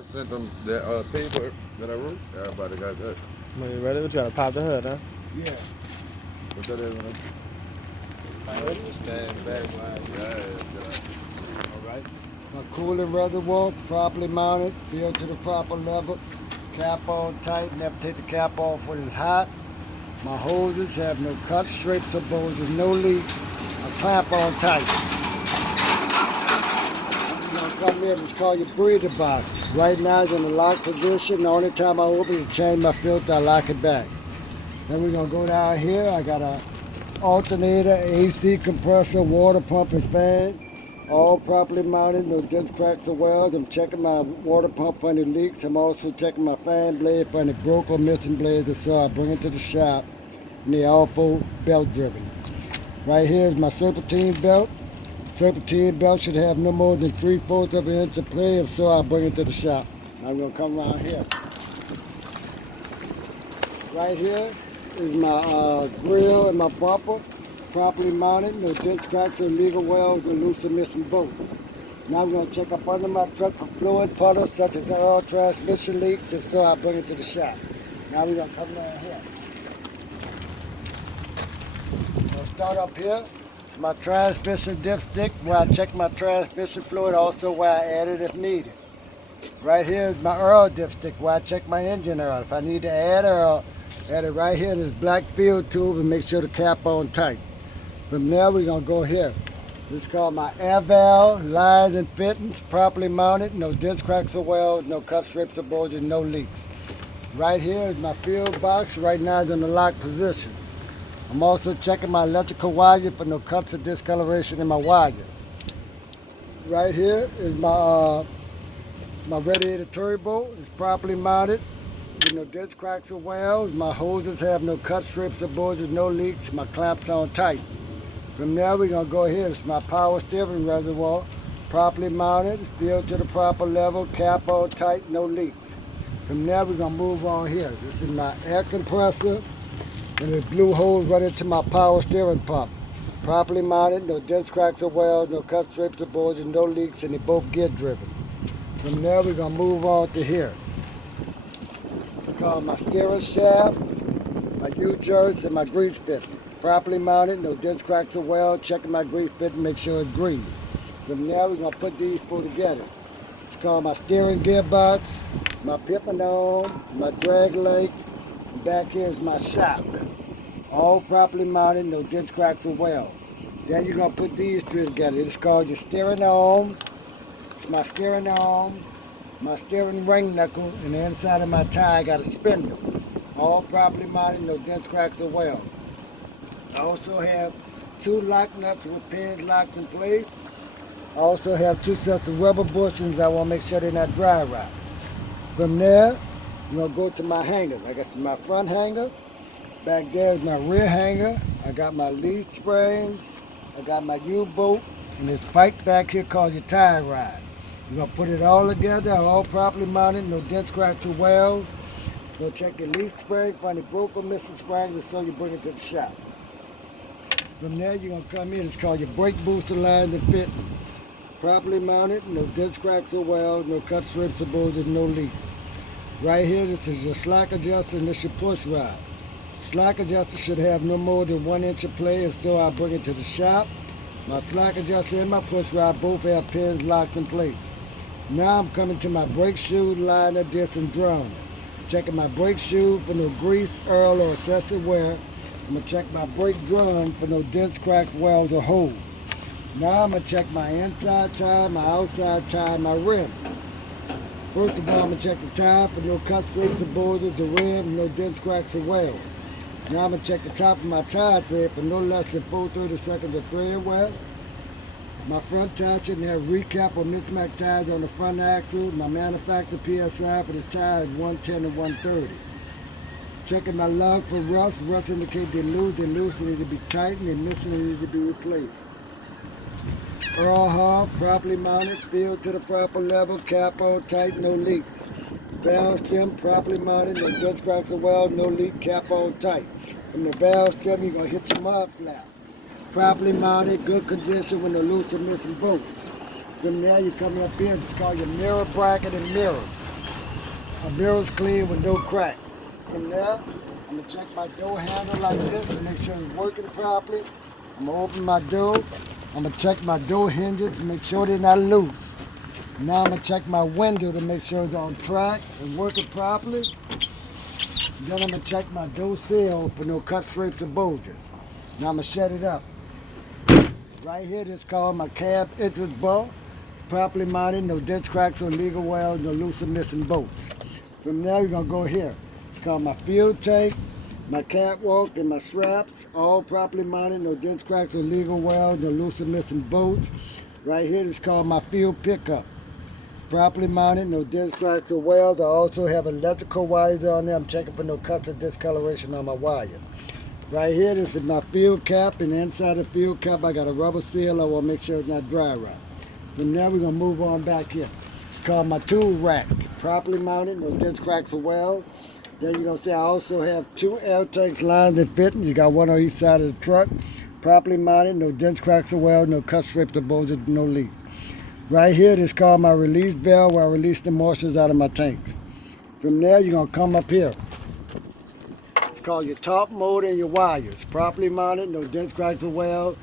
I sent them the paper that I wrote. Everybody got that. When you ready, we trying to pop the hood, huh? Yeah. What that is? I understand back line. Yeah. All right. My cooling reservoir properly mounted, filled to the proper level, cap on tight, never take the cap off when it's hot. My hoses have no cuts, scrapes, or bulges, no leaks. I clamp on tight. You're gonna come here, it's called your breather box. Right now it's in the lock position. The only time I open is to change my filter, I lock it back. Then we're gonna go down here. I got a alternator, AC compressor, water pump, and fan. All properly mounted, no dents, cracks, or welds. I'm checking my water pump for any leaks. I'm also checking my fan blade for any broke or missing blades, so I bring it to the shop. And they all full belt driven. Right here is my serpentine belt. Serpentine belt should have no more than 3/4 of an inch of play, if so I bring it to the shop. I'm gonna come around here. Right here is my grill and my bumper, properly mounted, no dents, cracks, or illegal welds, or loose or missing bolts. Now I'm going to check up under my truck for fluid puddles such as oil transmission leaks, if so I bring it to the shop. Now we're going to come down here. I'll start up here. It's my transmission dipstick where I check my transmission fluid, also where I add it if needed. Right here is my oil dipstick where I check my engine oil. If I need to add oil, add it right here in this black field tube and make sure the cap on tight. From there we're going to go here. This is called my air valve, lines and fittings, properly mounted, no dents, cracks, or welds, no cut, strips, or bulges, no leaks. Right here is my field box. Right now it's in the lock position. I'm also checking my electrical wire for no cuts or discoloration in my wire. Right here is my radiator turbo. It's properly mounted with no dents, cracks, or welds. My hoses have no cut, strips, or bulges, no leaks. My clamps on tight. From there we're going to go here. It's my power steering reservoir. Properly mounted, filled to the proper level, cap on tight, no leaks. From there we're going to move on here. This is my air compressor. And the blue hose right into my power steering pump. Properly mounted, no dents, cracks, or welds, no cut, strips, or bulges, no leaks, and they both gear driven. From there we're going to move on to here. It's called my steering shaft, my U-joints, and my grease fitting. Properly mounted, no dents, cracks, or welds. Checking my grease fitting, make sure it's green. From there we're going to put these four together. It's called my steering gearbox, my pippin arm, my drag link, and back here is my shock. All properly mounted, no dents, cracks, or welds. Then you're going to put these three together. It's called your steering arm. It's my steering arm, my steering ring knuckle, and the inside of my tie I got a spindle. All properly mounted, no dents, cracks, or welds. I also have 2 lock nuts with pins locked in place. I also have 2 sets of rubber bushings. I want to make sure they're not dry rot. From there, I'm going to go to my hangers. I got my front hanger. Back there is my rear hanger. I got my leaf springs. I got my U-bolt. And this pipe back here called your tie rod. You're going to put it all together, all properly mounted, no dents, cracks, or welds. Go check your leaf spring for any broken missing springs, and so you bring it to the shop. From there, you're going to come in. It's called your brake booster lines and fitting. Properly mounted, no dents, cracks, or welds, no cut, strips, or bulges, no leaks. Right here, this is your slack adjuster, and this your push rod. Slack adjuster should have no more than 1 inch of play, if so I bring it to the shop. My slack adjuster and my push rod both have pins locked in place. Now I'm coming to my brake shoe, liner, disc, and drum. Checking my brake shoe for no grease, oil, or excessive wear. I'm going to check my brake drum for no dents, cracks, welds, or holes. Now I'm going to check my inside tire, my outside tire, and my rim. First of all, I'm going to check the tire for no cut, scrapes, or bulges, the rim, no dents, cracks, or welds. Now I'm going to check the top of my tire thread for no less than 4/32 of thread wear. My front tire shouldn't have recap or mismatch tires on the front axle. My manufacturer PSI for the tire is 110 to 130. Checking my lug for rust. Rust indicates they're loose. They're loose, they need to be tightened. They're missing, they need to be replaced. Oil hub, properly mounted, filled to the proper level, cap on tight, no leaks. Valve stem, properly mounted, no dust cracks or welds, no leak, cap on tight. From the valve stem, you're going to hit your mud flap. Properly mounted, good condition with no loose or missing bolts. From there, you're coming up here, it's called your mirror bracket and mirror. My mirror's clean with no cracks. From there, I'm gonna check my door handle like this to make sure it's working properly. I'm gonna open my door. I'm gonna check my door hinges to make sure they're not loose. Now I'm gonna check my window to make sure it's on track and working properly. Then I'm gonna check my door seal for no cut scrapes or bulges. Now I'm gonna shut it up. Right here, this is called my cab entrance bar. Properly mounted, no dents, cracks, or legal welds, no loose or missing bolts. From there, we're gonna go here. It's called my fuel tank, my catwalk, and my straps. All properly mounted, no dents, cracks, or legal welds, no loose or missing bolts. Right here, this is called my fuel pickup. Properly mounted, no dents, cracks, or welds. I also have electrical wires on there. I'm checking for no cuts or discoloration on my wire. Right here, this is my fuel cap, and inside the fuel cap, I got a rubber seal. I want to make sure it's not dry rot. From there, we're going to move on back here. It's called my tool rack. Properly mounted, no dents, cracks, or welds. Then you're going to see I also have 2 air tanks, lines, and fittings. You got one on each side of the truck. Properly mounted, no dents, cracks, or welds, no cut, strips, or bulges, no leaks. Right here, this is called my release valve, where I release the moisture out of my tanks. From there, you're going to come up here. It's called your top motor and your wires. Properly mounted, no dents, cracks, or welds,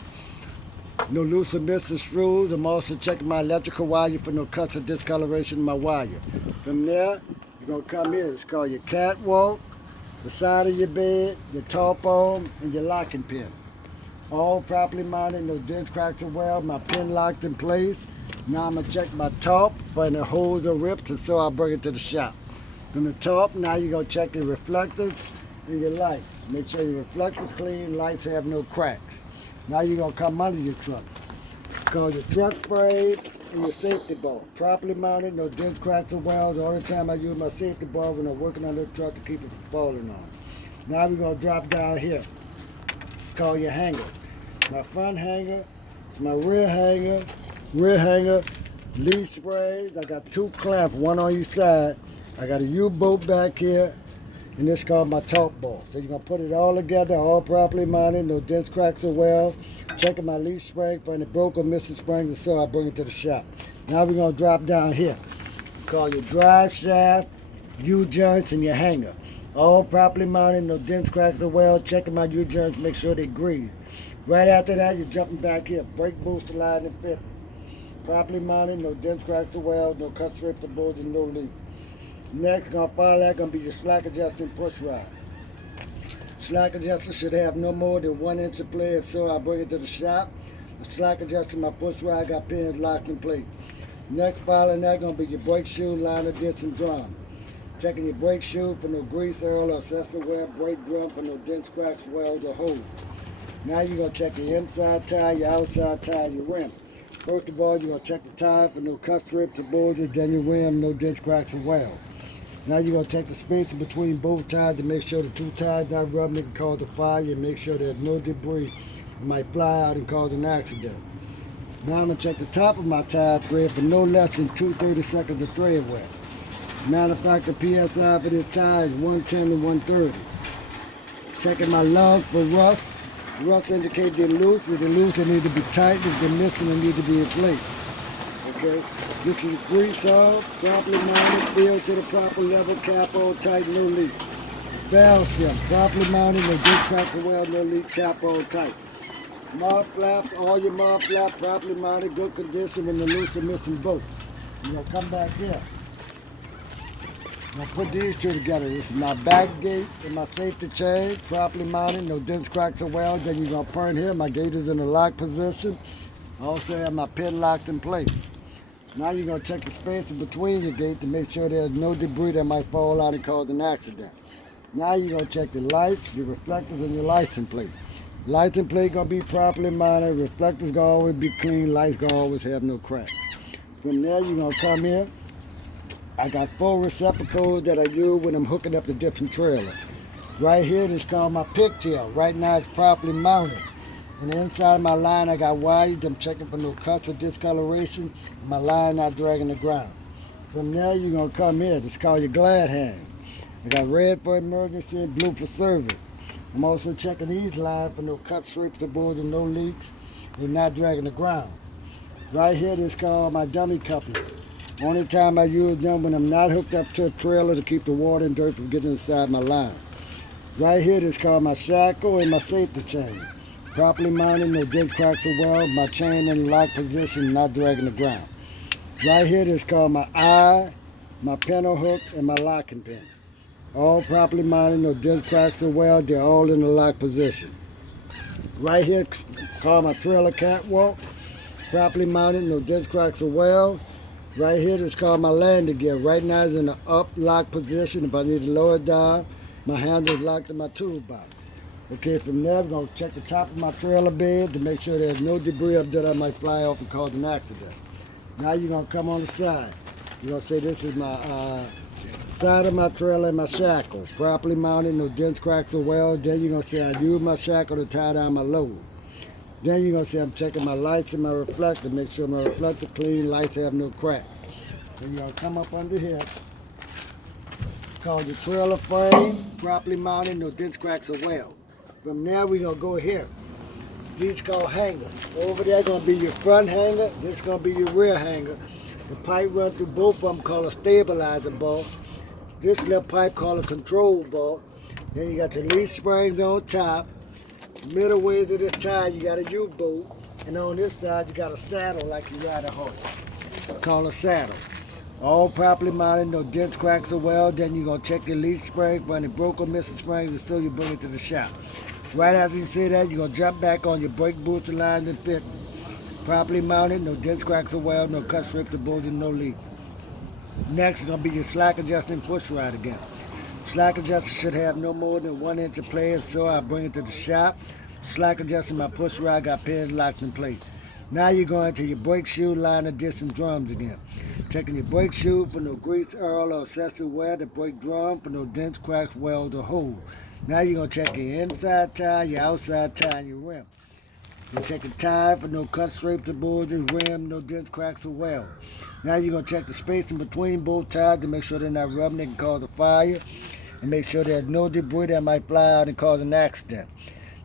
no loose or missing screws. I'm also checking my electrical wire for no cuts or discoloration in my wire. From there, you're going to come here. It's called your catwalk, the side of your bed, your top arm, and your locking pin. All properly mounted, no dents, cracks, or welds. My pin locked in place. Now I'm going to check my top for any holes or rips, and so I'll bring it to the shop. From the top, now you're going to check your reflectors and your lights. Make sure your reflectors clean, lights have no cracks. Now you're going to come under your truck. It's called your truck frame and your safety bar. Properly mounted, no dents, cracks, or welds. All the time I use my safety bar when I'm working on the truck to keep it from falling on. Now we're going to drop down here. It's called your hanger. My front hanger, it's my rear hanger, leaf springs. I got 2 clamps, one on each side. I got a U-bolt back here, and this is called my top bar. So you're gonna put it all together, all properly mounted, no dents, cracks, or welds. Checking my leaf spring for any broke or missing springs, and so I bring it to the shop. Now we're gonna drop down here. Call your drive shaft, U-joints, and your hanger. All properly mounted, no dents, cracks, or welds. Checking my U-joints, make sure they grease. Right after that, you're jumping back here. Brake booster, line, and fitting. Properly mounted, no dents, cracks, or welds, no cut, strips, or bulges, no leaks. Next, gonna follow that, gonna be your slack adjusting push rod. Slack adjuster should have no more than 1 inch of play. If so, I bring it to the shop. The slack adjusting my push rod, got pins locked in place. Next, following that, gonna be your brake shoe, liner, disc, and drum. Checking your brake shoe for no grease, oil, or accessory wear, brake drum for no dents, cracks, welds, or holes. Now you're gonna check your inside tire, your outside tire, your rim. First of all, you're gonna check the tire for no cut, strips, or bulges, then your rim, no dents, cracks, or welds. Now you're gonna check the space between both tires to make sure the 2 tires not rubbing and cause a fire, and make sure there's no debris that might fly out and cause an accident. Now I'm gonna check the top of my tire thread for no less than 2/32 of thread wear. Matter of fact, the PSI for this tire is 110 to 130. Checking my lugs for rust. Rust indicates they're loose. If they're loose, they need to be tight. If they're missing, they need to be replaced. Okay, this is grease off, properly mounted, filled to the proper level, cap on tight, no leak. Valve stem, properly mounted, no dents, cracks, or welds, no leak, cap on tight. Mud flaps, all your mud flaps, properly mounted, good condition with no loose or missing bolts. You're gonna come back here. I'm gonna put these 2 together. This is my back gate and my safety chain, properly mounted, no dents, cracks, or welds. Then you're gonna turn here, my gate is in the lock position. I also have my pin locked in place. Now you're going to check the space between your gate to make sure there's no debris that might fall out and cause an accident. Now you're going to check the lights, your reflectors, and your license plate. License plate going to be properly mounted, reflectors going to always be clean, lights going to always have no cracks. From there you're going to come here. I got 4 receptacles that I use when I'm hooking up the different trailers. Right here, this is called my pigtail. Right now it's properly mounted. On the inside of my line, I got wires. I'm checking for no cuts or discoloration. My line not dragging the ground. From there, you're going to come here. This is called your glad hand. I got red for emergency and blue for service. I'm also checking these lines for no cuts, strips, or bulges, no leaks. They're not dragging the ground. Right here, this is called my dummy couplers. Only time I use them when I'm not hooked up to a trailer to keep the water and dirt from getting inside my line. Right here, this is called my shackle and my safety chain. Properly mounted, no dents, cracks, or welds. My chain in the lock position, not dragging the ground. Right here, this is called my eye, my pintle hook, and my locking pin. All properly mounted, no dents, cracks, or welds. They're all in the lock position. Right here, called my trailer catwalk. Properly mounted, no dents, cracks, or welds. Right here, this is called my landing gear. Right now, it's in the up lock position. If I need to lower it down, my handle is locked in my toolbox. Okay, from there, we're going to check the top of my trailer bed to make sure there's no debris up there that might fly off and cause an accident. Now you're going to come on the side. You're going to say this is my side of my trailer and my shackle. Properly mounted, no dents, cracks, or welds. Then you're going to say I use my shackle to tie down my load. Then you're going to say I'm checking my lights and my reflector, make sure my reflector clean, lights have no cracks. Then you're going to come up under here. Called the trailer frame, properly mounted, no dents, cracks, or welds. From there, we're going to go here. These called hangers. Over there going to be your front hanger. This is going to be your rear hanger. The pipe run through both of them called a stabilizer bar. This little pipe called a control bar. Then you got your leaf springs on top. Middle ways of this tie, you got a U-bolt. And on this side, you got a saddle like you ride a horse. Called a saddle. All properly mounted, no dents, cracks, or welds. Then you're going to check your leaf spring for any broke or missing springs until you bring it to the shop. Right after you see that, you're going to jump back on your brake booster lines and fit. Properly mounted, no dents, cracks, or welds, no cut, strip, or bulging, no leak. Next is going to be your slack adjusting push rod again. Slack adjuster should have no more than 1 inch of play, so I bring it to the shop. Slack adjusting my push rod got pins locked in place. Now you're going to your brake shoe, liner, disc, and drums again. Checking your brake shoe for no grease, oil, or excessive wear. The brake drum for no dents, cracks, welds, or holes. Now you're going to check your inside tire, your outside tire, and your rim. You're checking tire for no cut, scrapes, or bulges, rim, no dents, cracks, or welds. Now you're going to check the spacing between both tires to make sure they're not rubbing, they can cause a fire. And make sure there's no debris that might fly out and cause an accident.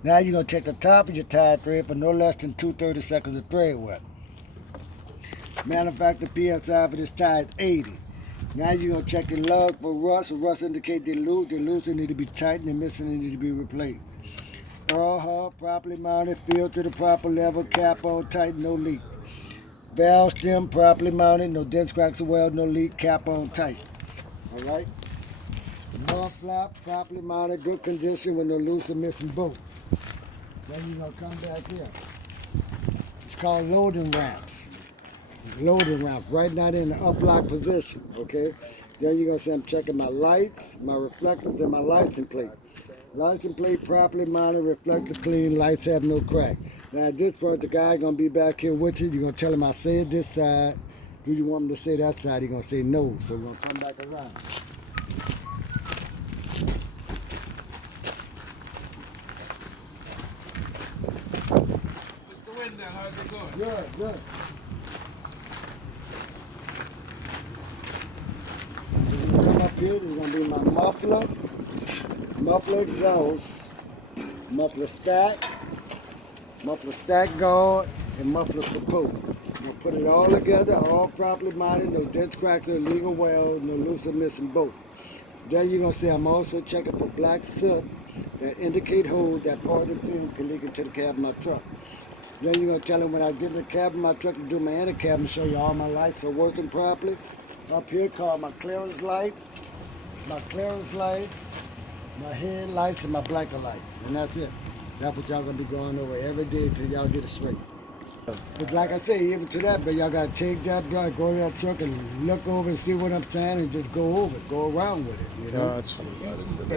Now you're going to check the top of your tire thread for no less than 2/30 seconds of thread wear. Manufacturer PSI for this tire is 80. Now you're going to check your lug for rust. Rust indicates they're loose. They're loose, they need to be tightened, and missing, they need to be replaced. Oil hub, properly mounted, filled to the proper level, cap on tight, no leak. Valve stem, properly mounted, no dents, cracks, or welds, no leak, cap on tight. All right? Mud flap, properly mounted, good condition with no loose or missing bolts. Then you're going to come back here. It's called loading ramps. Loading ramps, right now they're in the uplock position, okay? Then you're going to say I'm checking my lights, my reflectors, and my license plate. License plate properly mounted, reflector clean, lights have no crack. Now at this point, the guy going to be back here with you. You're going to tell him I said this side. Do you want him to say that side? He's going to say no, so we're going to come back around. What's the wind now? How's it going? Good, good. Come up here, this is going to be my muffler, muffler exhaust, muffler stack guard, and muffler support. We'll put it all together, all properly mounted, no dents, cracks, or illegal welds, no loose or missing bolts. Then you're going to see I'm also checking for black soot that indicate holes that part of the fume can leak into the cab of my truck. Then you're going to tell them when I get in the cab of my truck to do my inner cab and show you all my lights are working properly. Up here called my clearance lights, my headlights, and my blinker lights. And that's it. That's what y'all going to be going over every day until y'all get it straight. But like I say, even to that, but y'all got to take that drive, go to that truck and look over and see what I'm saying and just go over it, go around with it. You know? Gotcha. About it, so And that-